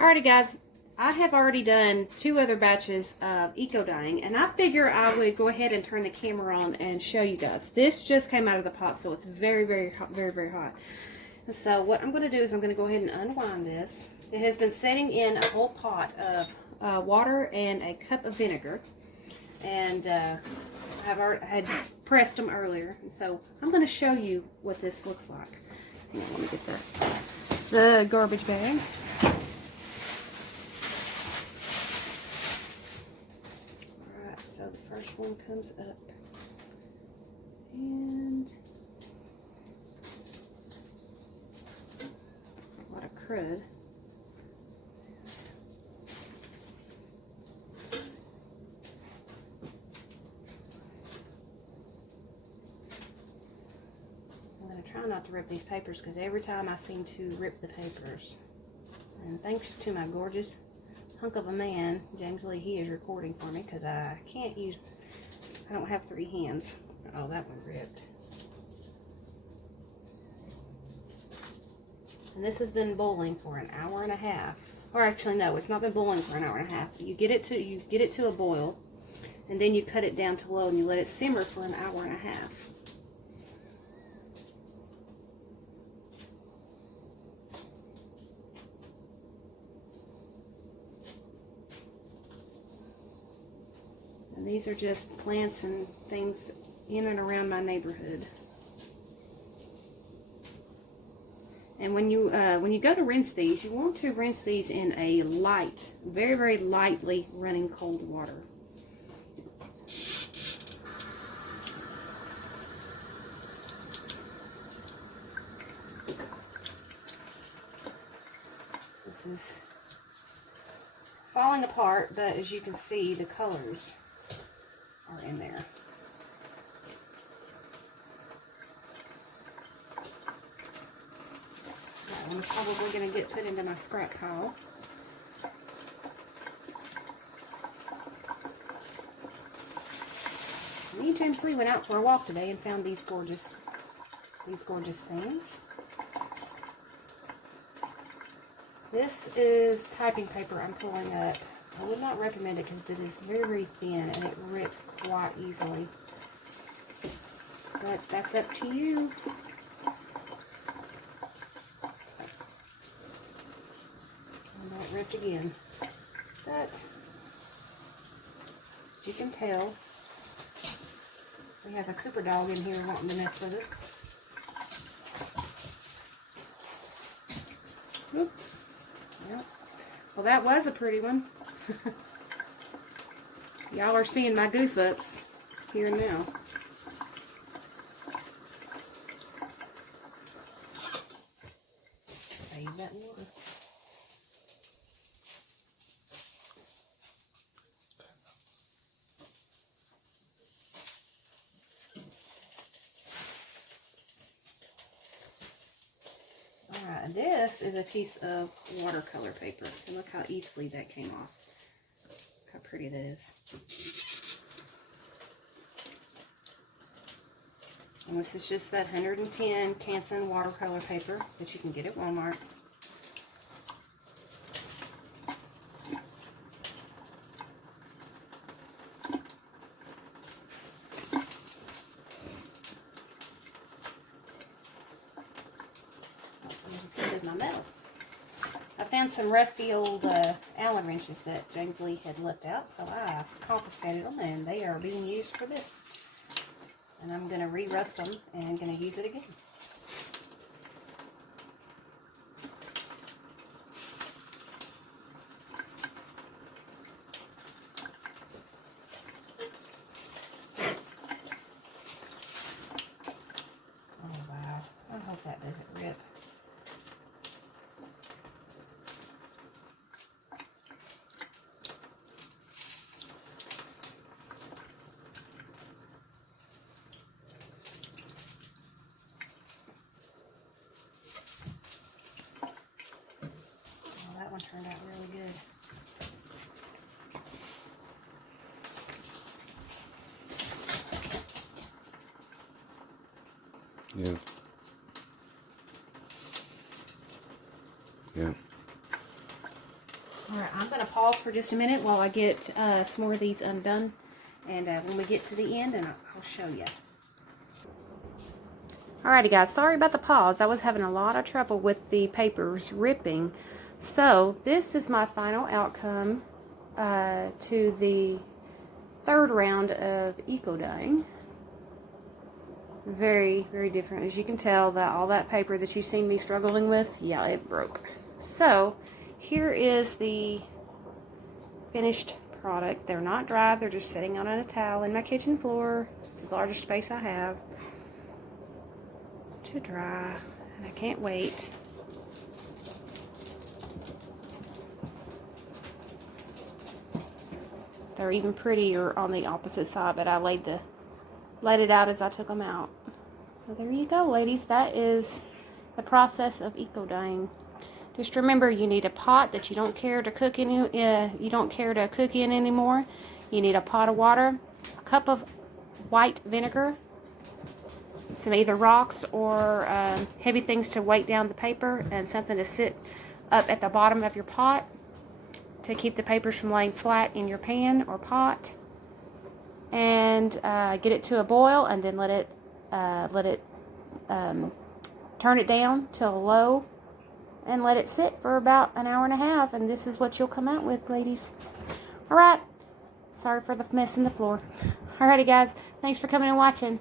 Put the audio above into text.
Alrighty guys, I have already done 2 other batches of eco dyeing, and I figure I would go ahead and turn the camera on and show you guys. This just came out of the pot, so it's very, very hot, very hot. And so what I'm going to do is I'm going to go ahead and unwind this. It has been sitting in a whole pot of water and a cup of vinegar, and I had pressed them earlier, and so I'm going to show you what this looks like. Hang on, let me get the garbage bag. So the first one comes up, and a lot of crud. I'm going to try not to rip these papers because every time I seem to rip the papers. And thanks to my gorgeous hunk of a man, James Lee, he is recording for me because I don't have 3 hands. Oh, that one ripped. And this has been boiling for an hour and a half. Or actually, no, it's not been boiling for an hour and a half. You get it to a boil, and then you cut it down to low and you let it simmer for an hour and a half. And these are just plants and things in and around my neighborhood. And when you go to rinse these, you want to rinse these in a light, very, very lightly running cold water. This is falling apart, but as you can see, the colors are in there. That one's probably going to get put into my scrap pile. Me and James Lee went out for a walk today and found these gorgeous things. This is typing paper I'm pulling up. I would not recommend it because it is very, very thin and it rips quite easily. But that's up to you. And that ripped again. But you can tell we have a Cooper dog in here wanting to mess with us. Oop. Yep. Well, that was a pretty one. Y'all are seeing my goof ups here and now. Save that water. Alright, this is a piece of watercolor paper. And look how easily that came off. Look how pretty that is. And this is just that 110 Canson watercolor paper that you can get at Walmart. My metal. I found some rusty old Allen wrenches that James Lee had left out, so I confiscated them and they are being used for this. And I'm going to re-rust them and going to use it again. Oh wow, I hope that doesn't rip. That one turned out really good. Yeah. Yeah. Alright, I'm going to pause for just a minute while I get some more of these undone. And when we get to the end, and I'll show you. Alrighty guys, sorry about the pause. I was having a lot of trouble with the papers ripping. So, this is my final outcome to the third round of eco dyeing. Very, very different. As you can tell, that all that paper that you've seen me struggling with, yeah, it broke. So, here is the finished product. They're not dry, they're just sitting on a towel in my kitchen floor. It's the largest space I have to dry, and I can't wait. They're even prettier on the opposite side, but I laid it out as I took them out. So there you go, ladies. That is the process of eco dyeing. Just remember, you need a pot that you don't care to cook in. Anymore. You need a pot of water, a cup of white vinegar, some either rocks or heavy things to weight down the paper, and something to sit up at the bottom of your pot to keep the papers from laying flat in your pan or pot. And get it to a boil, and then let it turn it down till low, and let it sit for about an hour and a half, and this is what you'll come out with, ladies. Alright, sorry for the mess in the floor. Alrighty guys, thanks for coming and watching.